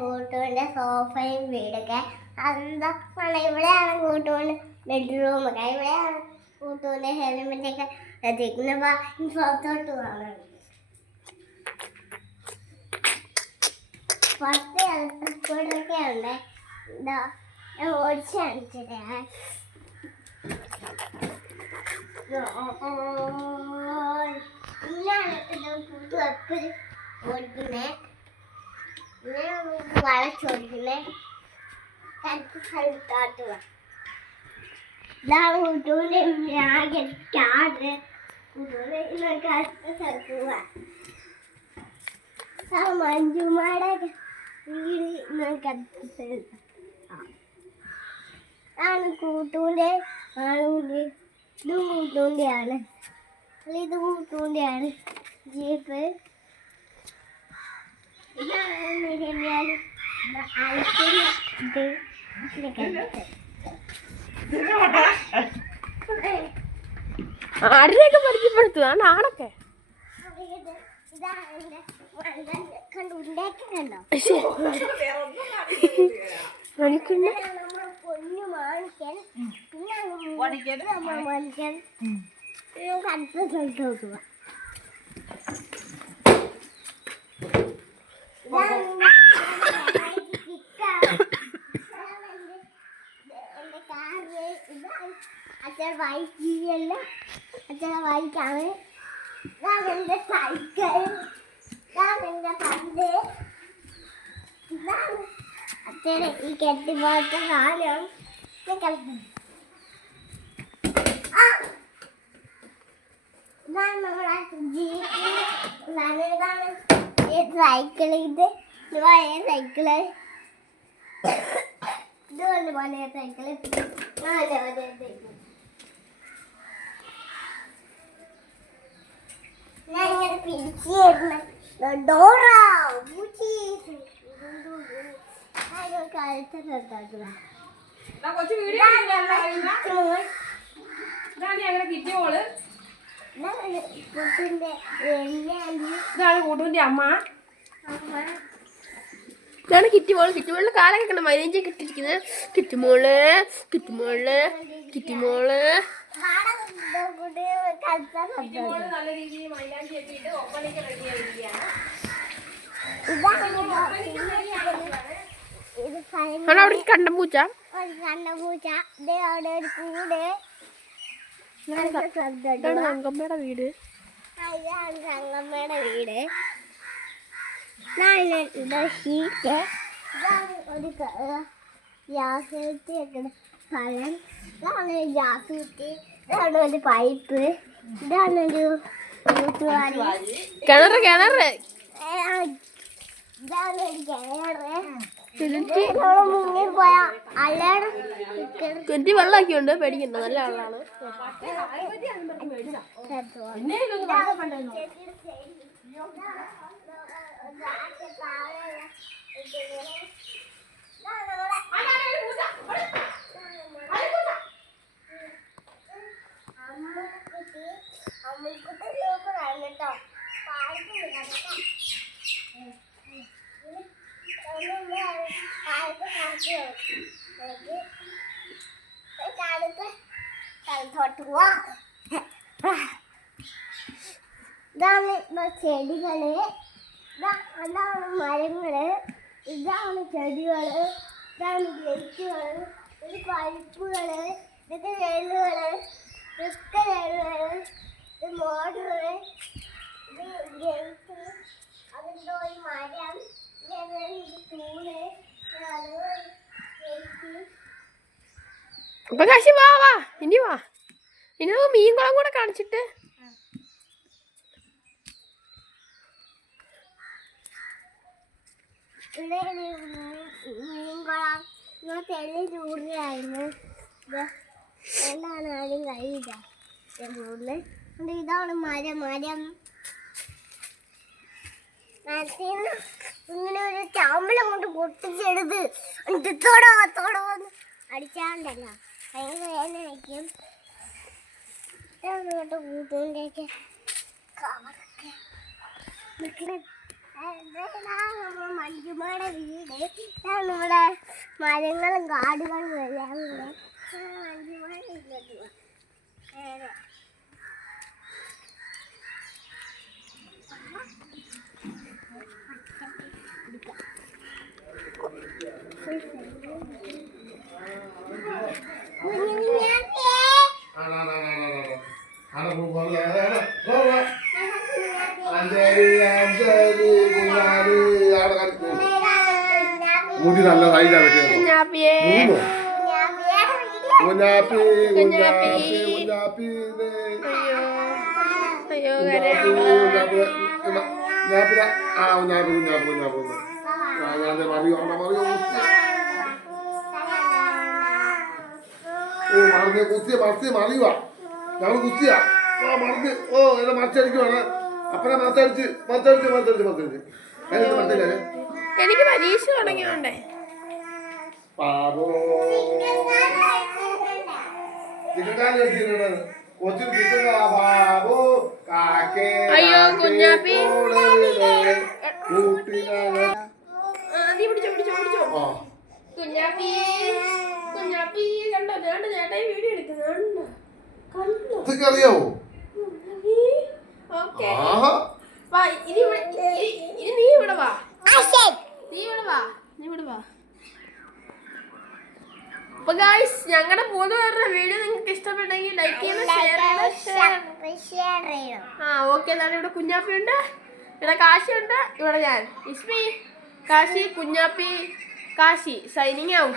കൂട്ടുകൊണ്ട് സോഫയും വീടൊക്കെ എന്താ ഇവിടെയാണ് കൂട്ടുകൊണ്ട് ബെഡ്റൂമൊക്കെ ഇവിടെയാണ് കൂട്ടുകൊണ്ട് ഹെൽമെറ്റൊക്കെ പുറത്തോട്ട് പോകാൻ പുറത്ത് ഇലക്ട്രിക്കൂടൊക്കെ ഉണ്ട്. ഇതാ ഞാൻ ഓടിച്ച് കാണിച്ചിട്ടേ പുതു എപ്പോഴും ഓടിക്കുന്നേ വളച്ചോടിക്കുന്നേ സ്ഥലത്തോട്ട് ഇതാണ് കുട്ടൂൻ്റെ ആകെ കാട് കുട്ടൂൻ്റെ അടുത്ത സ്ഥലത്ത് പോവാ മഞ്ജുമാടെ വീട് നമുക്ക് അടുത്ത സ്ഥലത്ത് ആണ് കൂട്ടൂൻ്റെ ആളുണ്ട്. ഇതും കൂട്ടൂൻ്റെയാണ് ഇത് കൂട്ടൂൻ്റെയാണ് ജീപ്പ്. ആടിനെയൊക്കെ പരിചയപ്പെടുത്തുക ആടൊക്കെ പൊന്നു മാണിക്കൻ പിന്നെ മാണിക്കൻ അടുത്ത സ്ഥലത്ത് നോക്കുക. അച്ഛൻ വായിക്കുകയല്ല അച്ഛനെ വായിക്കാണ്. ഇതാണ് എൻ്റെ സൈക്കിൾ. ഇതാണ് എൻ്റെ പന്ത്. ഇതാണ് അച്ഛനെ ഈ കെട്ടിപ്പോലത്തെ സാധനം കളിക്കുന്നത്. ഇതാണ് നമ്മുടെ ജീപ്പ്. ഇതാണ് സൈക്കിൾ. ഇത് പഴയ സൈക്കിള്. ഇതുകൊണ്ട് പഴയ സൈക്കിള്. ഞാൻ ഇങ്ങനെ പിടിച്ചു ഡോറ ഇതാണ് കൂട്ടൂന്റെ അമ്മ. ഇതാണ് കിറ്റുമോള്. കിറ്റുമോളിന്റെ കാലൊക്കെ കണ്ട മൈനേജ് കിട്ടിയിരിക്കുന്നത്. കിറ്റുമോള് കിറ്റുമോള് കിറ്റുമോള് നല്ല രീതിയിൽ മൈലാഞ്ചി എത്തിയിട്ട് ഒപ്പനയ്ക്ക് റെഡിയായിരിക്കുകയാണ്. അവിടെ കണ്ടപൂച്ച കണ്ടപൂച്ച അവിടെ ഒരു കൂട്. അങ്കമ്മയുടെ വീട്. ഇതാണ് അങ്കമ്മയുടെ വീട്. ഷീറ്റ്. ഇതാണ് ഒരു ഗ്യാസ് കുറ്റി വെക്കുന്ന സ്ഥലം. ഇതാണ് ഒരു ഗ്യാസ് കുറ്റി. ഇതാണ് ഒരു പൈപ്പ്. ഇതാണ് ഒരു കിണറ് കിണറ് ഇതാണ് ഒരു കിണറ്. മുങ്ങിപ്പോയാ അല്ലാതെ കെട്ടി വെള്ളമൊക്കെയുണ്ട്. പേടിക്കണ്ട, നല്ല വെള്ളമാണ്. ഇതാണ് ചെടികള്. അതാണ് മരങ്ങള്. ഇതാണ് ചെടികള്. ഇതാണ് ഗേറ്റുകള്. ഇത് പൈപ്പുകള്. ഇതൊക്കെ ജനലുകള്. ഇതൊക്കെ ജനലുകള്. ഇത് മോട്ടറുകള്. ഇത് ഗേറ്റ്. അതിൻ്റെ ഒരു മരം. ഇത് തൂണ്. അപ്പൊ കാശി വാ വാ ഇനി വാ. ഇനി നമുക്ക് മീൻ കുളം കൂടെ കാണിച്ചിട്ട് ഇവിടെ മീൻകുളം തെളി ചൂടിലായിരുന്നു. എന്താണ് ആരും കഴിയില്ല ചൂടില്. ഇതാണ് മരം. മരത്തിന് ഇങ്ങനെ ഒരു ചാമ്പലം കൊണ്ട് പൊട്ടിച്ചെടുത്ത് തോടോ വന്ന് അടിച്ചാണ്ടല്ലോ ഭയങ്കര വേദനയായിരിക്കും. ഇതാണ് കേട്ടോ കൂട്ടുകൊണ്ടൊക്കെ കവറൊക്കെ മഞ്ജുമ്മയുടെ വീട്. ഇതാണ് ഇവിടെ മരങ്ങളും കാടുകളും എല്ലാം ഉണ്ട്. മഞ്ജുമ്മയുടെ വീട്ടിലോട്ട് പോവാം. നേരെ. മുടി നല്ല സൈഡാണ് കുഞ്ഞാപ്പിയേ കുഞ്ഞാപ്പി കുഞ്ഞാപ്പി. കുഞ്ഞാപ്പി അയ്യോ അയ്യോ കുഞ്ഞാപ്പി ആ കുഞ്ഞാപ്പി കുഞ്ഞാപ്പി കുഞ്ഞാപ്പി മറിയോ മറിയോ ഓ മറിഞ്ഞ കുത്തിയ മറിച്ച് മറിയുവാ ഞങ്ങൾ കുത്തിയാ ഓ മറിഞ്ഞ് ഓ എന്നെ മറിച്ചടിക്കുവാണ് അപ്പനെ മറിച്ചടിച്ച് മറിച്ചടിച്ച് മറിച്ചടിച്ച് മറിച്ചടിച്ച് അതിന് മറിച്ചില്ലേ എനിക്ക് പരീക്ഷ തുടങ്ങിയോണ്ടേ പാപോ ചിക്കൻകാരൻ വെച്ചിട്ടുണ്ട് കൊച്ചിന് ചിക്കൻ ബാബോ കാക്കേ അയ്യോ കുഞ്ഞാപ്പി കൂട്ടിനാണ് നീ പിടിച്ചോ പിടിച്ചോ പിടിച്ചോ ആ കുഞ്ഞാപ്പി കുഞ്ഞാപ്പി കണ്ടോ ഞാൻ ചേട്ടായി വീഡിയോ എടുക്കുന്നു കണ്ടോ ഇതൊക്കെ അറിയാവോ ഓക്കെ ആഹാ വാ ഇനി നീ ഇവിടെ വാ നീ ഇവിടെ വാ നീ ഇവിടെ വാ അപ്പൊ ഗായ്സ് ഞങ്ങളുടെ 3 പേരുടെ വീഡിയോ നിങ്ങൾക്ക് ഇഷ്ടപ്പെട്ടെങ്കിൽ ലൈക്ക് ചെയ്യണം ഷെയർ ചെയ്യണം ഓക്കെ എന്താണ് ഇവിടെ കുഞ്ഞാപ്പി ഉണ്ട് ഇവിടെ കാശി ഉണ്ട് ഇവിടെ ഞാൻ ഇസ്മി കാശി കുഞ്ഞാപ്പി കാശി സൈനിങ് ഔട്ട്